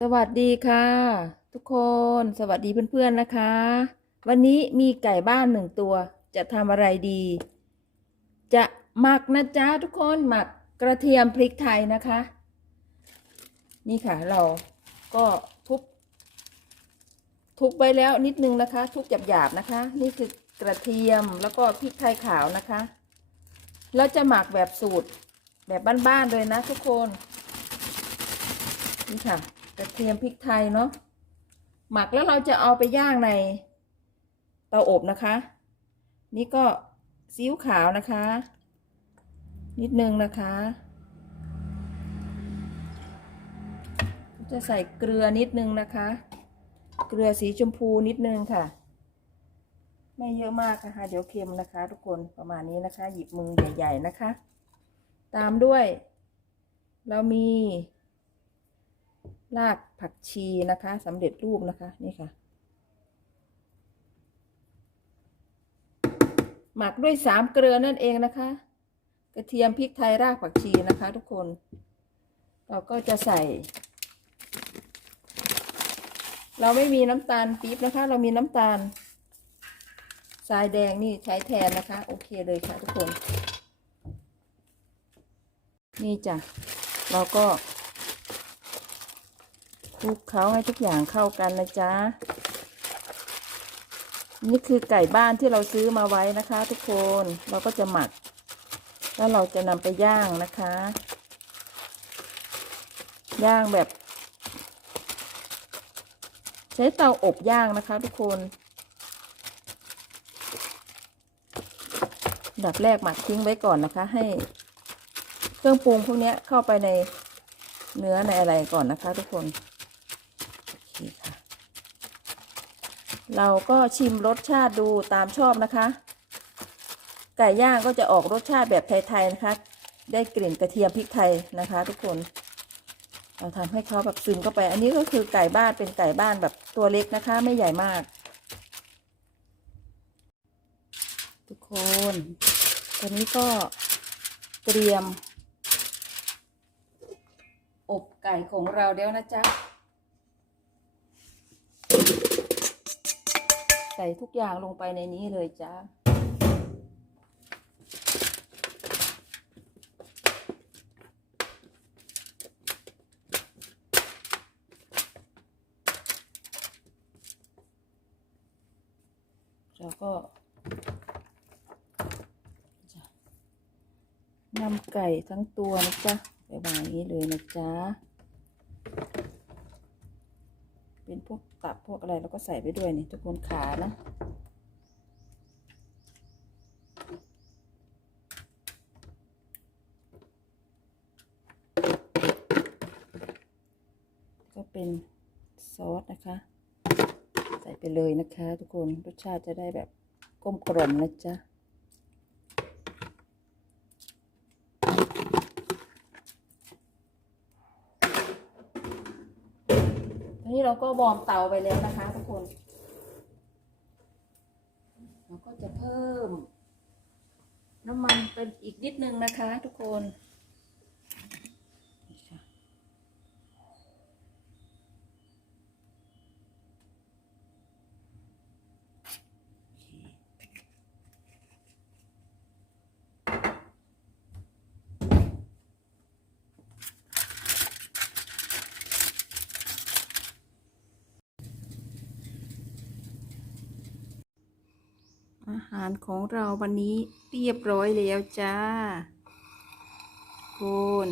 สวัสดีค่ะ ทุกคนสวัสดีเพื่อนๆนะคะ วันนี้มีไก่บ้านหนึ่งตัว จะทำอะไรดี จะหมักนะจ๊ะทุกคนหมักกระเทียมพริกไทยนะคะ นี่ค่ะเราก็ทุบ ทุบไว้แล้วนิดนึงนะคะ ทุบหยาบๆนะคะ นี่คือกระเทียมแล้วก็พริกไทยขาวนะคะ แล้วจะหมักแบบสูตรแบบบ้านๆเลยนะทุกคน นี่ค่ะ กระเทียมพริกไทยเนาะหมักแล้วเราจะเอาไปย่างในเตาอบนะคะ นี่ก็ซีอิ๊วขาวนะคะ นิดนึงนะคะ จะใส่เกลือนิดนึงนะคะ เกลือสีชมพูนิดนึงค่ะ ไม่เยอะมากนะคะ เดี๋ยวเค็มนะคะ ทุกคนประมาณนี้นะคะ หยิบมือใหญ่ ๆนะคะ ตามด้วย เรามี รากผักชีนะคะสำเร็จรูปนะคะนี่ค่ะ หมักด้วยสามเกลือนั่นเองนะคะ กระเทียมพริกไทยรากผักชีนะคะ ทุกคน เราก็จะใส่ เราไม่มีน้ำตาลปี๊บนะคะ เรามีน้ำตาลทรายแดงนี่ใช้แทนนะคะ โอเคเลยค่ะทุกคน นี่จ้ะเราก็ ลุกเคล้าให้ทุกอย่างเข้ากันนะจ๊ะ นี่คือไก่บ้านที่เราซื้อมาไว้นะคะ ทุกคนเราก็จะหมัก แล้วเราจะนำไปย่างนะคะ ย่างแบบ ใช้เตาอบย่างนะคะ ทุกคนอันดับแรกหมักทิ้งไว้ก่อนนะคะ ให้เครื่องปรุงพวกนี้เข้าไปในเนื้อในอะไรก่อนนะคะทุกคนโอเคค่ะ เราก็ชิมรสชาติดูตามชอบนะคะ ไก่ย่างก็จะออกรสชาติแบบไทยๆนะคะ ได้กลิ่นกระเทียมพริกไทยนะคะ ทุกคนเราทำให้เขาแบบซึมเข้าไป อันนี้ก็คือไก่บ้านเป็นไก่บ้านแบบตัวเล็กนะคะ ไม่ใหญ่มาก ทุกคนตอนนี้ก็เตรียม อบไก่ของเราแล้วนะจ๊ะ ใส่ทุกอย่างลงไปในนี้เลยจ้าเราก็นำไก่ทั้งตัวนะจ๊ะไปวางอย่างนี้เลยนะจ๊ะ เป็นพวกตับพวกอะไรเราก็ใส่ไปด้วยนี่ทุกคนขานะก็เป็นซอสนะคะ ใส่ไปเลยนะคะ ทุกคนรสชาติจะได้แบบกลมกล่อมนะจ๊ะ นี้เราก็วอร์มเตาไปแล้วนะคะทุกคน เราก็จะเพิ่ม น้ำมันเป็นอีกนิดนึงนะคะทุกคน อาหารของเราวันนี้เรียบร้อยแล้วจ้าโกน